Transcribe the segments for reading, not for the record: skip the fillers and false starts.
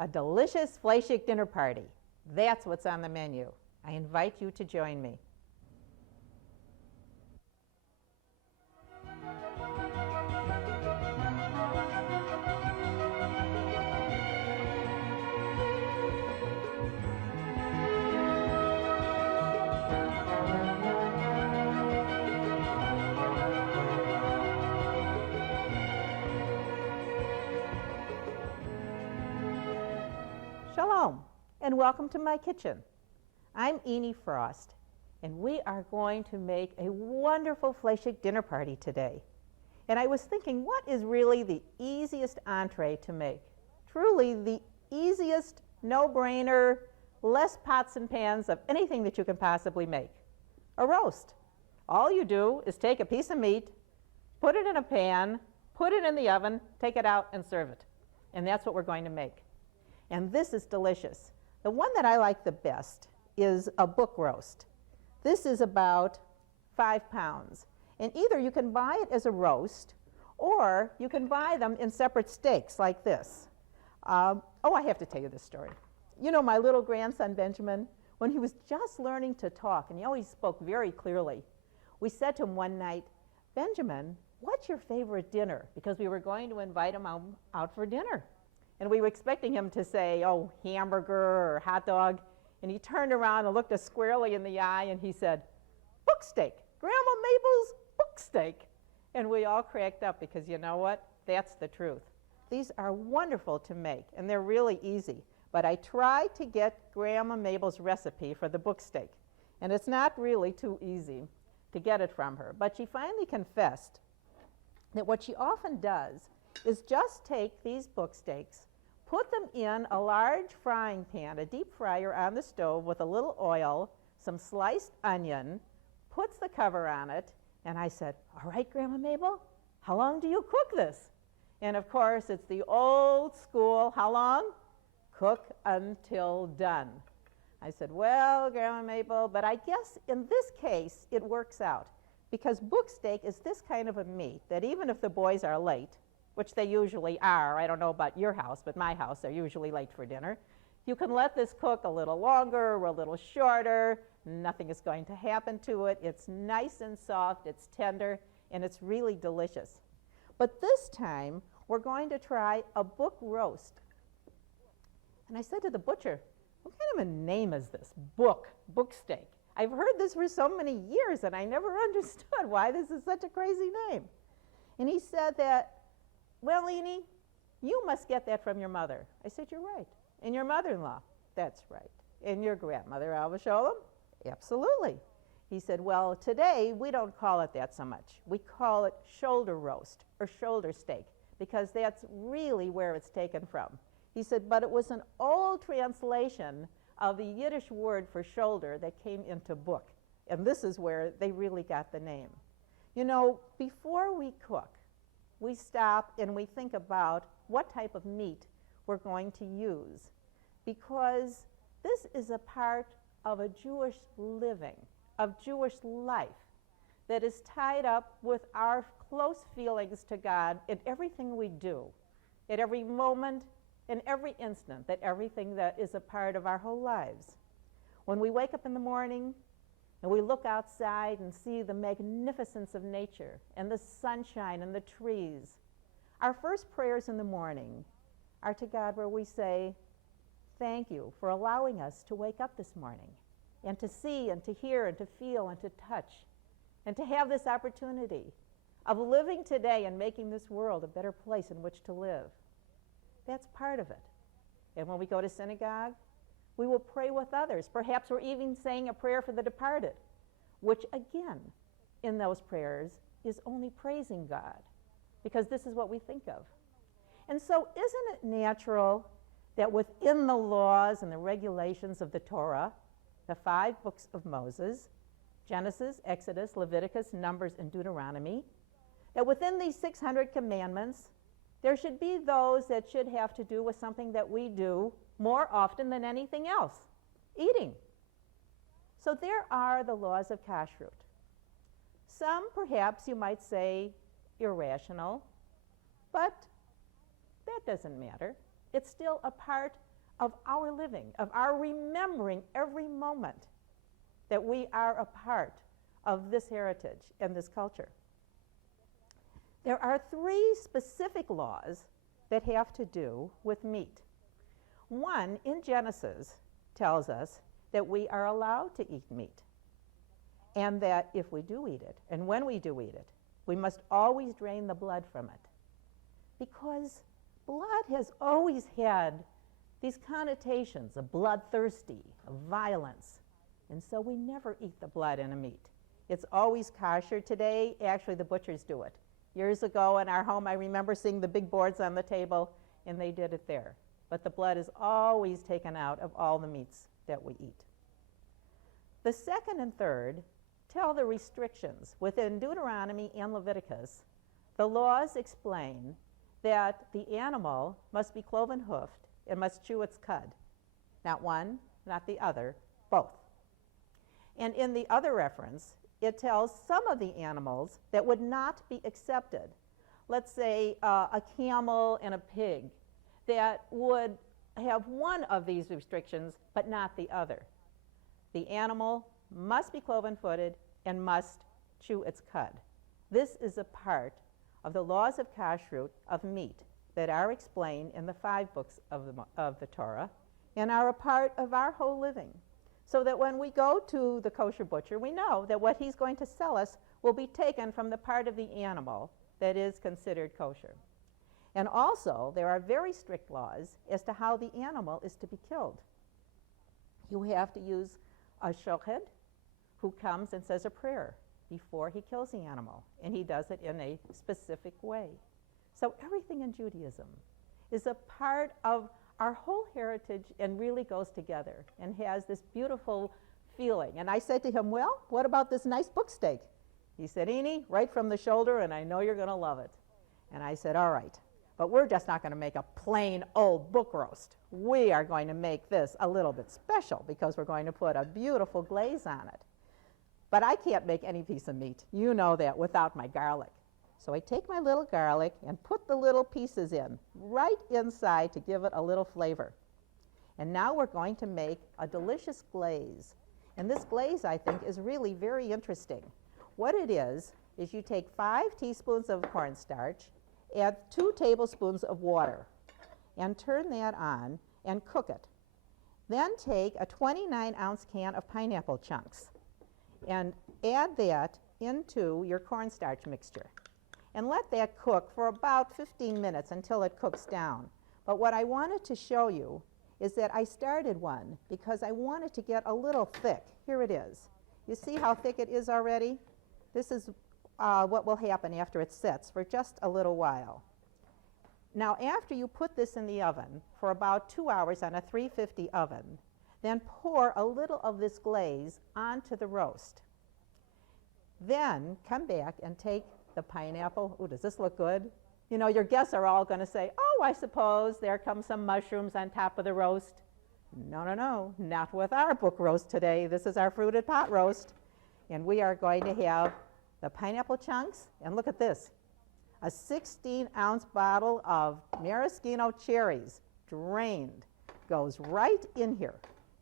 A delicious Fleischig dinner party. That's what's on the menu. I invite you to join me. Shalom, and welcome to my kitchen. I'm Eenie Frost, and we are going to make a wonderful Fleischig dinner party today. And I was thinking, what is really the easiest entree to make? Truly the easiest, no-brainer, less pots and pans of anything that you can possibly make. A roast. All you do is take a piece of meat, put it in a pan, put it in the oven, take it out, and serve it. And that's what we're going to make. And this is delicious. The one that I like the best is a book roast. This is about 5 pounds. And either you can buy it as a roast, or you can buy them in separate steaks like this. I have to tell you this story. You know, my little grandson, Benjamin, when he was just learning to talk, and he always spoke very clearly, we said to him one night, Benjamin, what's your favorite dinner? Because we were going to invite him out for dinner. And we were expecting him to say, oh, hamburger or hot dog. And he turned around and looked us squarely in the eye and he said, book steak, Grandma Mabel's book steak. And we all cracked up because you know what? That's the truth. These are wonderful to make and they're really easy. But I tried to get Grandma Mabel's recipe for the book steak. And it's not really too easy to get it from her. But she finally confessed that what she often does is just take these book steaks, put them in a large frying pan, a deep fryer on the stove with a little oil, some sliced onion, puts the cover on it, and I said, all right, Grandma Mabel, how long do you cook this? And of course, it's the old school, how long? Cook until done. I said, well, Grandma Mabel, but I guess in this case, it works out because book steak is this kind of a meat that even if the boys are late, which they usually are. I don't know about your house, but my house, they're usually late for dinner. You can let this cook a little longer or a little shorter. Nothing is going to happen to it. It's nice and soft, it's tender, and it's really delicious. But this time, we're going to try a book roast. And I said to the butcher, what kind of a name is this? Book steak. I've heard this for so many years, and I never understood why this is such a crazy name. And he said that, well, Eenie, you must get that from your mother. I said, you're right. And your mother-in-law? That's right. And your grandmother, Alva Sholem? Absolutely. He said, well, today we don't call it that so much. We call it shoulder roast or shoulder steak because that's really where it's taken from. He said, but it was an old translation of the Yiddish word for shoulder that came into book. And this is where they really got the name. You know, before we cook, we stop and we think about what type of meat we're going to use because this is a part of a Jewish living, of Jewish life that is tied up with our close feelings to God in everything we do, at every moment, in every instant, that everything that is a part of our whole lives. When we wake up in the morning and we look outside and see the magnificence of nature and the sunshine and the trees, our first prayers in the morning are to God where we say, thank you for allowing us to wake up this morning and to see and to hear and to feel and to touch and to have this opportunity of living today and making this world a better place in which to live. That's part of it. And when we go to synagogue, we will pray with others. Perhaps we're even saying a prayer for the departed, which again, in those prayers, is only praising God, because this is what we think of. And so isn't it natural that within the laws and the regulations of the Torah, the 5 books of Moses, Genesis, Exodus, Leviticus, Numbers, and Deuteronomy, that within these 600 commandments, there should be those that should have to do with something that we do more often than anything else, eating. So there are the laws of kashrut. Some, perhaps you might say, irrational, but that doesn't matter. It's still a part of our living, of our remembering every moment that we are a part of this heritage and this culture. There are 3 specific laws that have to do with meat. One, in Genesis, tells us that we are allowed to eat meat, and that if we do eat it, and when we do eat it, we must always drain the blood from it, because blood has always had these connotations of bloodthirsty, of violence, and so we never eat the blood in a meat. It's always kosher. Today, actually, the butchers do it. Years ago in our home, I remember seeing the big boards on the table, and they did it there. But the blood is always taken out of all the meats that we eat. The second and third tell the restrictions. Within Deuteronomy and Leviticus, the laws explain that the animal must be cloven hoofed and must chew its cud. Not one, not the other, both. And in the other reference, it tells some of the animals that would not be accepted. Let's say a camel and a pig that would have one of these restrictions but not the other. The animal must be cloven-footed and must chew its cud. This is a part of the laws of kashrut of meat that are explained in the 5 books of the Torah and are a part of our whole living. So that when we go to the kosher butcher, we know that what he's going to sell us will be taken from the part of the animal that is considered kosher. And also, there are very strict laws as to how the animal is to be killed. You have to use a shochet who comes and says a prayer before he kills the animal, and he does it in a specific way. So everything in Judaism is a part of our whole heritage and really goes together and has this beautiful feeling. And I said to him, well, what about this nice book steak? He said, Eenie, right from the shoulder, and I know you're going to love it. And I said, all right, but we're just not going to make a plain old book roast. We are going to make this a little bit special because we're going to put a beautiful glaze on it. But I can't make any piece of meat, you know that, without my garlic. So I take my little garlic and put the little pieces in, right inside to give it a little flavor. And now we're going to make a delicious glaze. And this glaze, I think, is really very interesting. What it is you take 5 teaspoons of cornstarch, add 2 tablespoons of water, and turn that on and cook it. Then take a 29-ounce can of pineapple chunks and add that into your cornstarch mixture. And let that cook for about 15 minutes until it cooks down. But what I wanted to show you is that I started one because I wanted to get a little thick. Here it is. You see how thick it is already? This is what will happen after it sets for just a little while. Now, after you put this in the oven for about 2 hours on a 350 oven, then pour a little of this glaze onto the roast. Then come back and take the pineapple. Ooh, does this look good? You know, your guests are all going to say, oh, I suppose there come some mushrooms on top of the roast. No, no, no, not with our book roast today. This is our fruited pot roast. And we are going to have the pineapple chunks, and look at this, a 16-ounce bottle of maraschino cherries, drained, goes right in here.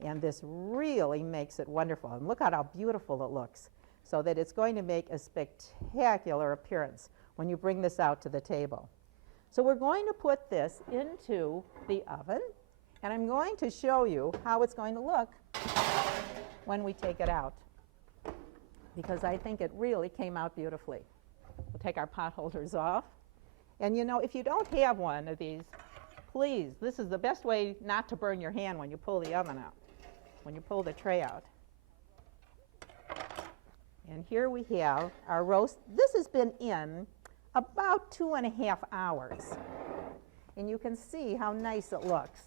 And this really makes it wonderful. And look at how beautiful it looks. So that it's going to make a spectacular appearance when you bring this out to the table. So we're going to put this into the oven, and I'm going to show you how it's going to look when we take it out, because I think it really came out beautifully. We'll take our pot holders off. And you know, if you don't have one of these, please, this is the best way not to burn your hand when you pull the oven out, when you pull the tray out. And here we have our roast. This has been in about 2.5 hours. and you can see how nice it looks.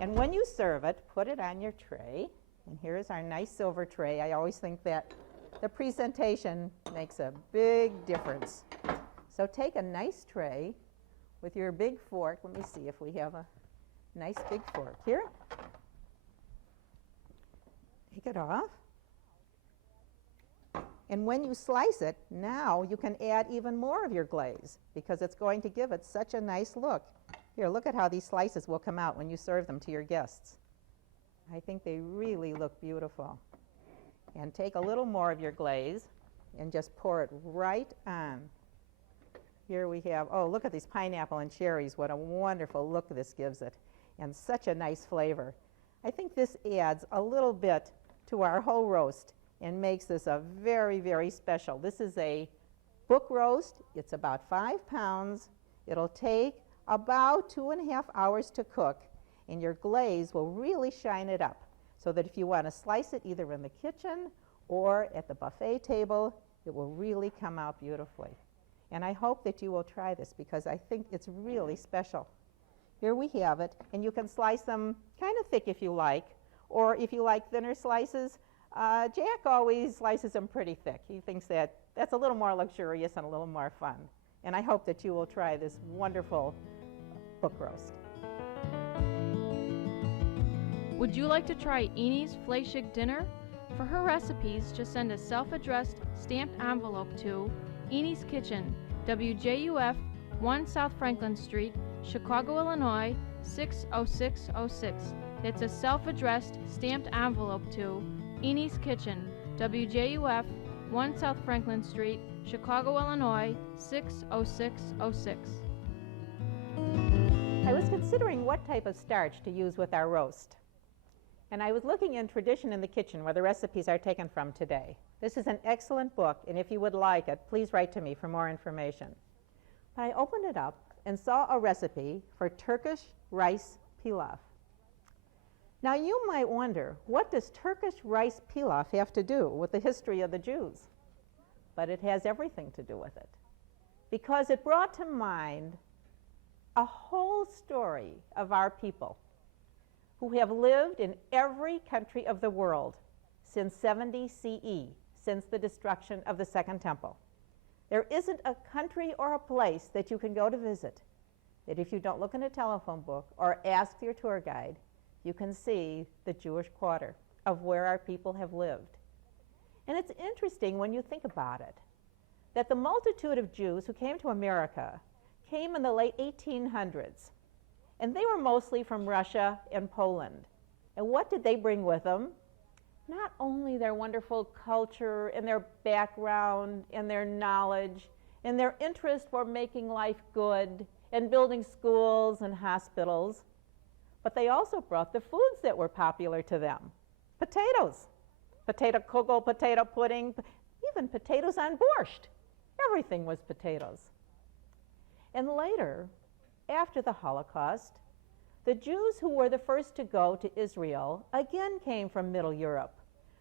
And when you serve it, put it on your tray. And here's our nice silver tray. I always think that the presentation makes a big difference. So take a nice tray with your big fork. Let me see if we have a nice big fork here. Take it off. And when you slice it, now you can add even more of your glaze because it's going to give it such a nice look. Here, look at how these slices will come out when you serve them to your guests. I think they really look beautiful. And take a little more of your glaze and just pour it right on. Here we have, oh, look at these pineapple and cherries. What a wonderful look this gives it. And such a nice flavor. I think this adds a little bit to our whole roast and makes this a very, very special. This is a book roast. It's about 5 pounds. It'll take about 2.5 hours to cook, and your glaze will really shine it up so that if you want to slice it either in the kitchen or at the buffet table, it will really come out beautifully. And I hope that you will try this because I think it's really special. Here we have it, and you can slice them kind of thick if you like, or if you like thinner slices, Jack always slices them pretty thick. He thinks that that's a little more luxurious and a little more fun. And I hope that you will try this wonderful book roast. Would you like to try Enie's Fleischig dinner? For her recipes, just send a self-addressed stamped envelope to Enie's Kitchen, WJUF, 1 South Franklin Street, Chicago, Illinois, 60606. That's a self-addressed stamped envelope to Enie's Kitchen, WJUF, 1 South Franklin Street, Chicago, Illinois, 60606. I was considering what type of starch to use with our roast. And I was looking in Tradition in the Kitchen, where the recipes are taken from today. This is an excellent book, and if you would like it, please write to me for more information. But I opened it up and saw a recipe for Turkish rice pilaf. Now you might wonder, what does Turkish rice pilaf have to do with the history of the Jews? But it has everything to do with it, because it brought to mind a whole story of our people who have lived in every country of the world since 70 CE, since the destruction of the Second Temple. There isn't a country or a place that you can go to visit that if you don't look in a telephone book or ask your tour guide, you can see the Jewish quarter of where our people have lived. And it's interesting when you think about it, that the multitude of Jews who came to America came in the late 1800s, and they were mostly from Russia and Poland. And what did they bring with them? Not only their wonderful culture and their background and their knowledge and their interest for making life good and building schools and hospitals, but they also brought the foods that were popular to them. Potatoes, potato kugel, potato pudding, even potatoes on borscht. Everything was potatoes. And later, after the Holocaust, the Jews who were the first to go to Israel again came from Middle Europe,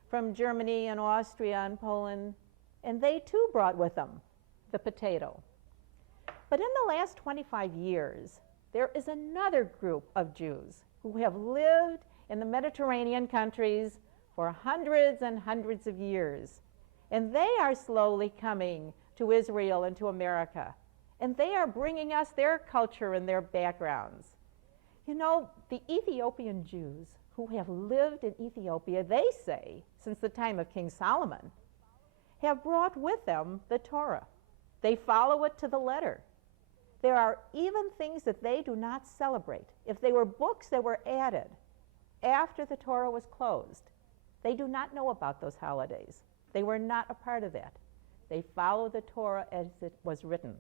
from Germany and Austria and Poland, and they too brought with them the potato. But in the last 25 years, there is another group of Jews who have lived in the Mediterranean countries for hundreds and hundreds of years. And they are slowly coming to Israel and to America. And they are bringing us their culture and their backgrounds. You know, the Ethiopian Jews who have lived in Ethiopia, they say, since the time of King Solomon, have brought with them the Torah. They follow it to the letter. There are even things that they do not celebrate. If they were books that were added after the Torah was closed, they do not know about those holidays. They were not a part of that. They follow the Torah as it was written.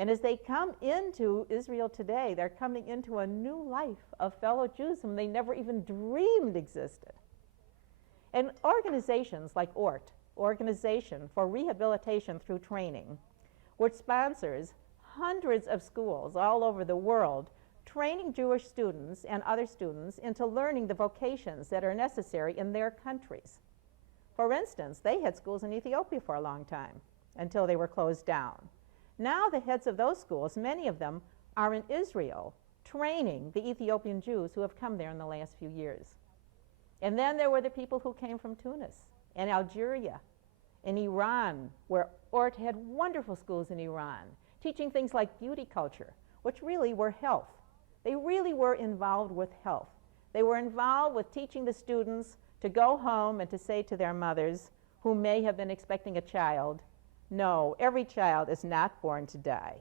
And as they come into Israel today, they're coming into a new life of fellow Jews whom they never even dreamed existed. And organizations like ORT, Organization for Rehabilitation Through Training, which sponsors hundreds of schools all over the world, training Jewish students and other students into learning the vocations that are necessary in their countries. For instance, they had schools in Ethiopia for a long time until they were closed down. Now the heads of those schools, many of them, are in Israel training the Ethiopian Jews who have come there in the last few years. And then there were the people who came from Tunis and Algeria and Iran, where Ort had wonderful schools in Iran, teaching things like beauty culture, which really were health. They really were involved with health. They were involved with teaching the students to go home and to say to their mothers, who may have been expecting a child, no, every child is not born to die.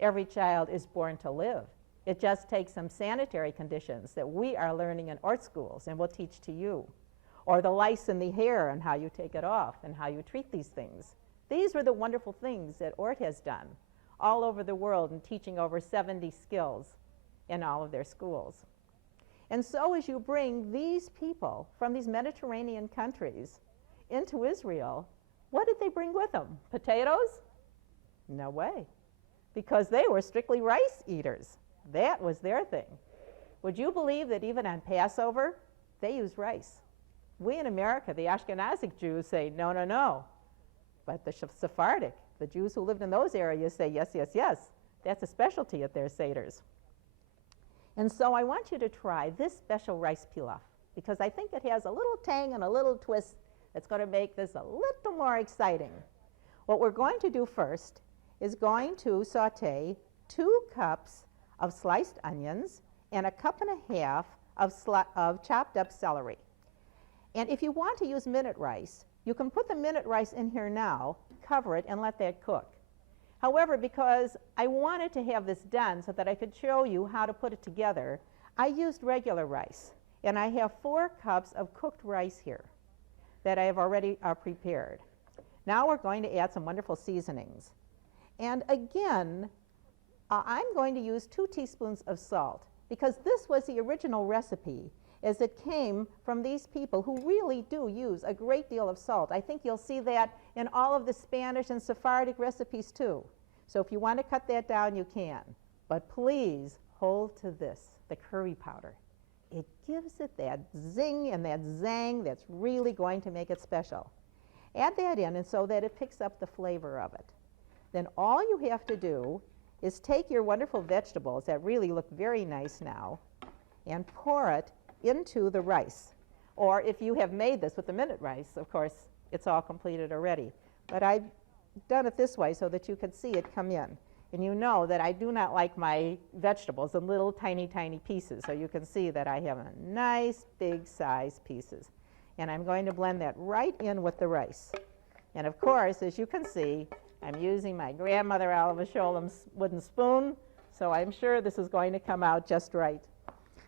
Every child is born to live. It just takes some sanitary conditions that we are learning in art schools and will teach to you. Or the lice in the hair and how you take it off and how you treat these things. These were the wonderful things that Ort has done all over the world in teaching over 70 skills in all of their schools. And so as you bring these people from these Mediterranean countries into Israel, what did they bring with them? Potatoes? No way. Because they were strictly rice eaters. That was their thing. Would you believe that even on Passover, they use rice? We in America, the Ashkenazic Jews, say, no, no, no. But the Sephardic, the Jews who lived in those areas, say, yes, yes, yes. That's a specialty at their seders. And so I want you to try this special rice pilaf, because I think it has a little tang and a little twist that's going to make this a little more exciting. What we're going to do first is going to saute 2 cups of sliced onions and 1.5 cups of chopped up celery. And if you want to use minute rice, you can put the minute rice in here now, cover it, and let that cook. However, because I wanted to have this done so that I could show you how to put it together, I used regular rice. And I have 4 cups of cooked rice here that I have already prepared. Now we're going to add some wonderful seasonings. And again, I'm going to use 2 teaspoons of salt, because this was the original recipe as it came from these people who really do use a great deal of salt. I think you'll see that in all of the Spanish and Sephardic recipes too. So if you want to cut that down, you can. But please hold to this, the curry powder. It gives it that zing and that zang that's really going to make it special. Add that in and so that it picks up the flavor of it. Then all you have to do is take your wonderful vegetables that really look very nice now and pour it into the rice. Or if you have made this with the minute rice, of course, it's all completed already. But I've done it this way so that you can see it come in. And you know that I do not like my vegetables in little tiny, tiny pieces. So you can see that I have a nice big size pieces. And I'm going to blend that right in with the rice. And of course, as you can see, I'm using my grandmother Alva Sholom's wooden spoon, so I'm sure this is going to come out just right.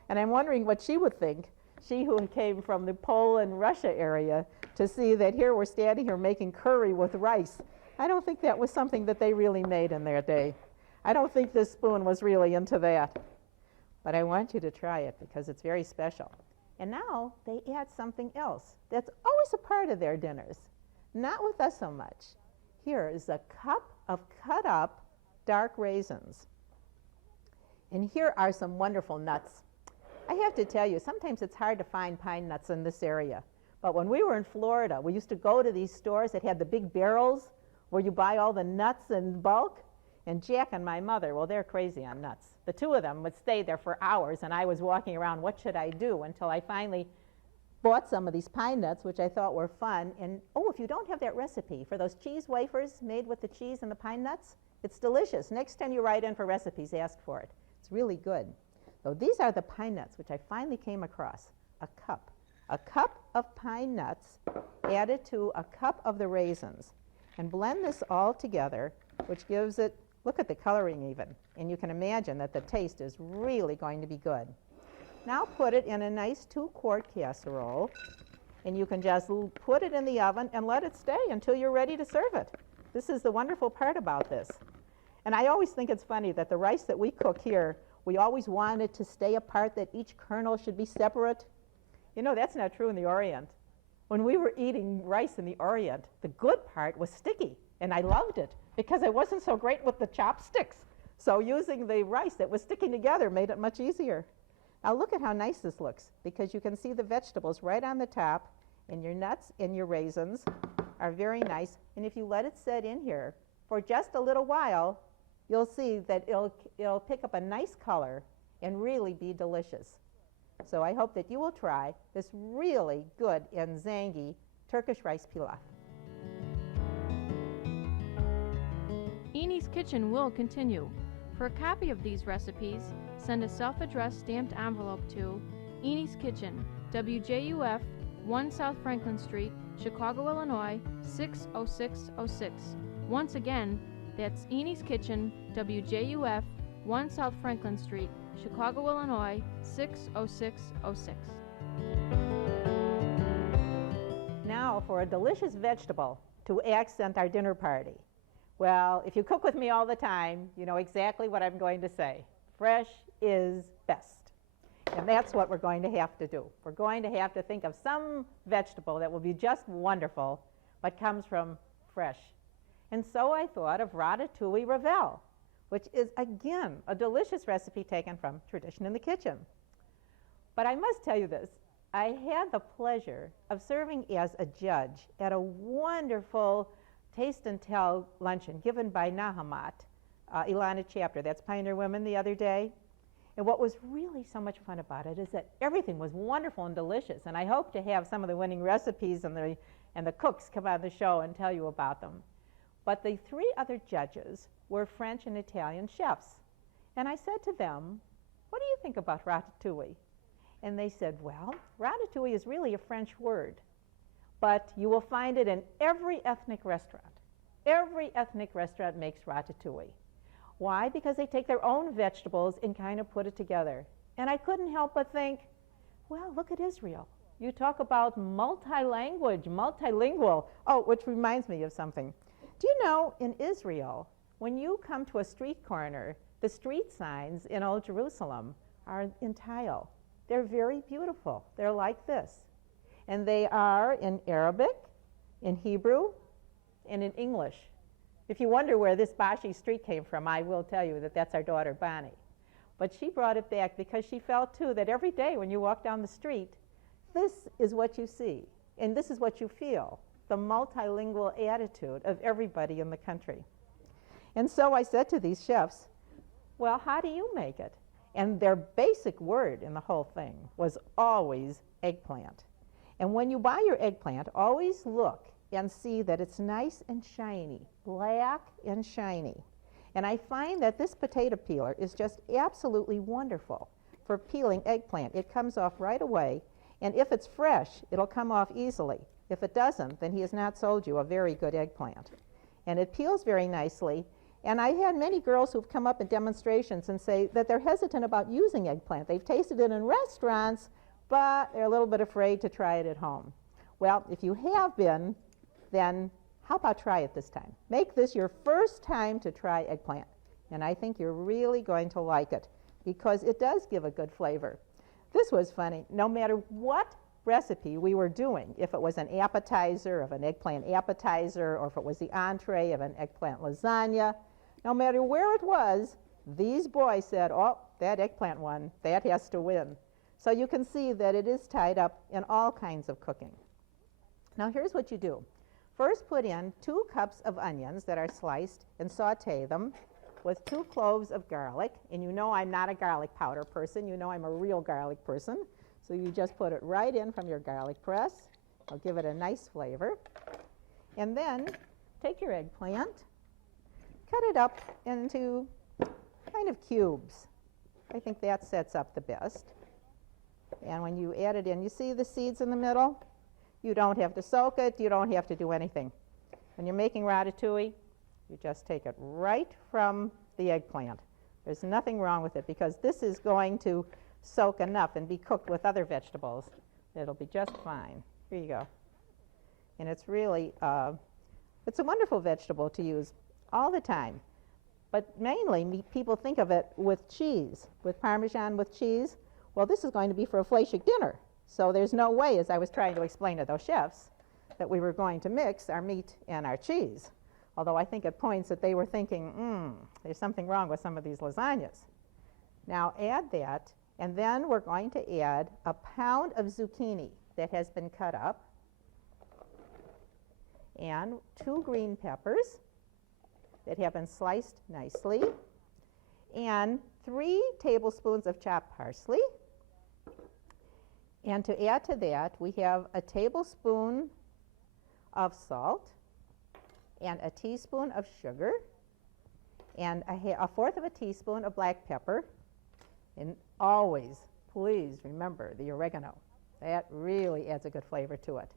And I'm wondering what she would think, she who came from the Poland, Russia area, to see that here we're standing here making curry with rice. I don't think that was something that they really made in their day. I don't think this spoon was really into that. But I want you to try it because it's very special. And now they add something else that's always a part of their dinners, not with us so much. Here is a cup of cut up dark raisins. And here are some wonderful nuts. I have to tell you, sometimes it's hard to find pine nuts in this area. But when we were in Florida, we used to go to these stores that had the big barrels where you buy all the nuts in bulk. And Jack and my mother, well, they're crazy on nuts. The 2 of them would stay there for hours, and I was walking around, what should I do? Until I finally bought some of these pine nuts, which I thought were fun. And, oh, if you don't have that recipe for those cheese wafers made with the cheese and the pine nuts, it's delicious. Next time you write in for recipes, ask for it. It's really good. So these are the pine nuts, which I finally came across. A cup. A cup of pine nuts added to a cup of the raisins. And blend this all together, which gives it, look at the coloring even. And you can imagine that the taste is really going to be good. Now put it in a nice 2-quart casserole, and you can just put it in the oven and let it stay until you're ready to serve it. This is the wonderful part about this. And I always think it's funny that the rice that we cook here, we always want it to stay apart, that each kernel should be separate. You know, that's not true in the Orient. When we were eating rice in the Orient, the good part was sticky, and I loved it because I wasn't so great with the chopsticks. So using the rice that was sticking together made it much easier. Now look at how nice this looks, because you can see the vegetables right on the top, and your nuts and your raisins are very nice. And if you let it set in here for just a little while, you'll see that it'll pick up a nice color and really be delicious. So I hope that you will try this really good and zangy Turkish rice pilaf. Enie's Kitchen will continue. For a copy of these recipes, send a self-addressed stamped envelope to Enie's Kitchen, WJUF, 1 South Franklin Street, Chicago, Illinois, 60606. Once again, that's Enie's Kitchen, WJUF, 1 South Franklin Street, Chicago, Illinois, 60606. Now for a delicious vegetable to accent our dinner party. Well, if you cook with me all the time, you know exactly what I'm going to say. Fresh is best. And that's what we're going to have to do. We're going to have to think of some vegetable that will be just wonderful, but comes from fresh. And so I thought of Ratatouille Ravel, which is, again, a delicious recipe taken from Tradition in the Kitchen. But I must tell you this. I had the pleasure of serving as a judge at a wonderful Taste and Tell luncheon given by Nahamat, Ilana chapter, that's Pioneer Women, the other day. And what was really so much fun about it is that everything was wonderful and delicious. And I hope to have some of the winning recipes and the cooks come on the show and tell you about them. But the three other judges were French and Italian chefs. And I said to them, what do you think about ratatouille? And they said, well, ratatouille is really a French word, but you will find it in every ethnic restaurant. Every ethnic restaurant makes ratatouille. Why? Because they take their own vegetables and kind of put it together. And I couldn't help but think, well, look at Israel. You talk about multi-language, multilingual. Oh, which reminds me of something. Do you know, in Israel, when you come to a street corner, the street signs in Old Jerusalem are in tile. They're very beautiful. They're like this. And they are in Arabic, in Hebrew, and in English. If you wonder where this Bashi street came from, I will tell you that that's our daughter, Bonnie. But she brought it back because she felt, too, that every day when you walk down the street, this is what you see, and this is what you feel, the multilingual attitude of everybody in the country. And so I said to these chefs, well, how do you make it? And their basic word in the whole thing was always eggplant. And when you buy your eggplant, always look and see that it's nice and shiny, black and shiny. And I find that this potato peeler is just absolutely wonderful for peeling eggplant. It comes off right away, and if it's fresh, it'll come off easily. If it doesn't, then he has not sold you a very good eggplant. And it peels very nicely. And I had many girls who've come up in demonstrations and say that they're hesitant about using eggplant. They've tasted it in restaurants, but they're a little bit afraid to try it at home. Well, if you have been, then how about try it this time? Make this your first time to try eggplant. And I think you're really going to like it because it does give a good flavor. This was funny. No matter what recipe we were doing, if it was an appetizer of an eggplant appetizer or if it was the entree of an eggplant lasagna, no matter where it was, these boys said, oh, that eggplant one, that has to win. So you can see that it is tied up in all kinds of cooking. Now here's what you do. First put in 2 cups of onions that are sliced and saute them with 2 cloves of garlic. And you know I'm not a garlic powder person. You know I'm a real garlic person. So you just put it right in from your garlic press. I'll give it a nice flavor. And then take your eggplant, cut it up into kind of cubes. I think that sets up the best. And when you add it in, you see the seeds in the middle? You don't have to soak it. You don't have to do anything. When you're making ratatouille, you just take it right from the eggplant. There's nothing wrong with it because this is going to soak enough and be cooked with other vegetables. It'll be just fine. Here you go. And it's really, it's a wonderful vegetable to use all the time. But mainly, people think of it with cheese, with Parmesan with cheese. Well, this is going to be for a Fleischig dinner. So there's no way, as I was trying to explain to those chefs, that we were going to mix our meat and our cheese. Although I think at points that they were thinking, there's something wrong with some of these lasagnas. Now add that, and then we're going to add a pound of zucchini that has been cut up, and 2 green peppers that have been sliced nicely, and 3 tablespoons of chopped parsley. And to add to that, we have a tablespoon of salt and a teaspoon of sugar and a fourth of a teaspoon of black pepper. And always, please remember the oregano. That really adds a good flavor to it.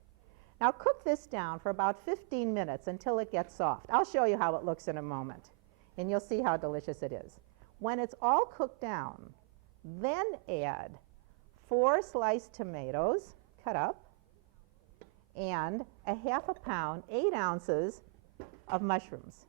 Now cook this down for about 15 minutes until it gets soft. I'll show you how it looks in a moment, and you'll see how delicious it is. When it's all cooked down, then add 4 sliced tomatoes, cut up, and a half a pound, 8 ounces of mushrooms.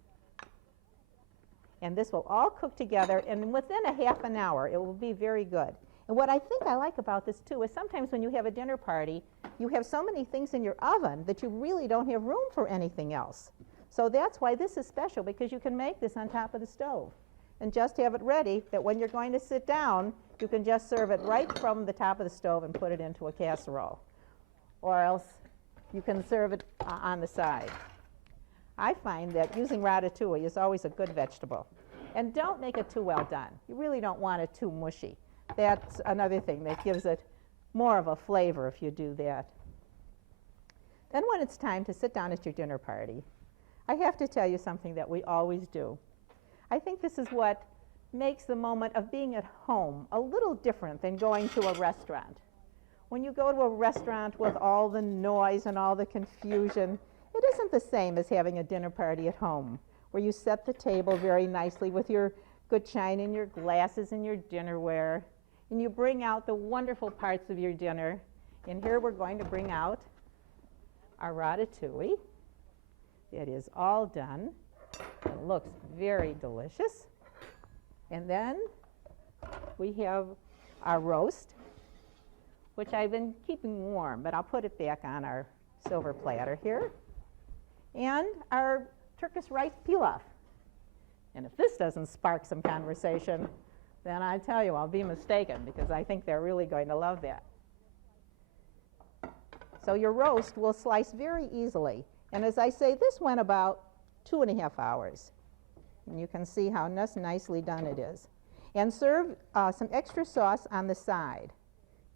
And this will all cook together, and within a half an hour, it will be very good. And what I think I like about this, too, is sometimes when you have a dinner party, you have so many things in your oven that you really don't have room for anything else. So that's why this is special, because you can make this on top of the stove and just have it ready that when you're going to sit down, you can just serve it right from the top of the stove and put it into a casserole. Or else you can serve it on the side. I find that using ratatouille is always a good vegetable. And don't make it too well done. You really don't want it too mushy. That's another thing that gives it more of a flavor if you do that. Then when it's time to sit down at your dinner party, I have to tell you something that we always do. I think this is what makes the moment of being at home a little different than going to a restaurant. When you go to a restaurant with all the noise and all the confusion, it isn't the same as having a dinner party at home, where you set the table very nicely with your good china and your glasses and your dinnerware, and you bring out the wonderful parts of your dinner. And here we're going to bring out our ratatouille. It is all done. It looks very delicious. And then we have our roast, which I've been keeping warm, but I'll put it back on our silver platter here. And our Turkish rice pilaf. And if this doesn't spark some conversation, then I tell you, I'll be mistaken, because I think they're really going to love that. So your roast will slice very easily. And as I say, this went about 2.5 hours. And you can see how nicely done it is. And serve some extra sauce on the side.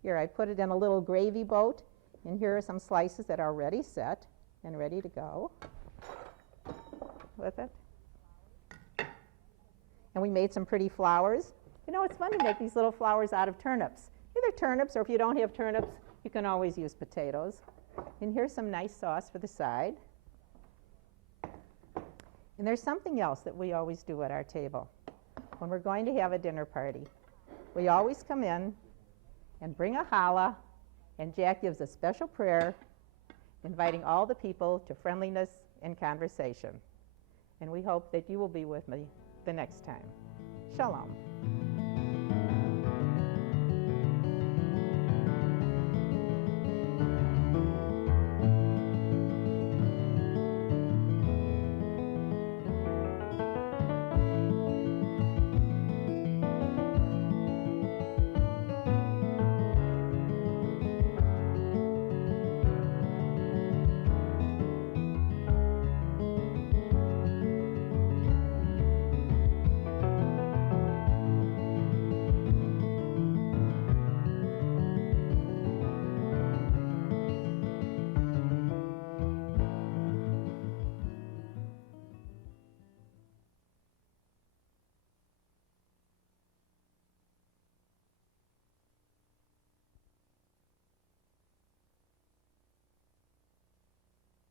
Here, I put it in a little gravy boat, and here are some slices that are already set and ready to go with it. And we made some pretty flowers. You know, it's fun to make these little flowers out of turnips. Either turnips, or if you don't have turnips, you can always use potatoes. And here's some nice sauce for the side. And there's something else that we always do at our table. When we're going to have a dinner party, we always come in and bring a challah, and Jack gives a special prayer inviting all the people to friendliness and conversation. And we hope that you will be with me the next time. Shalom.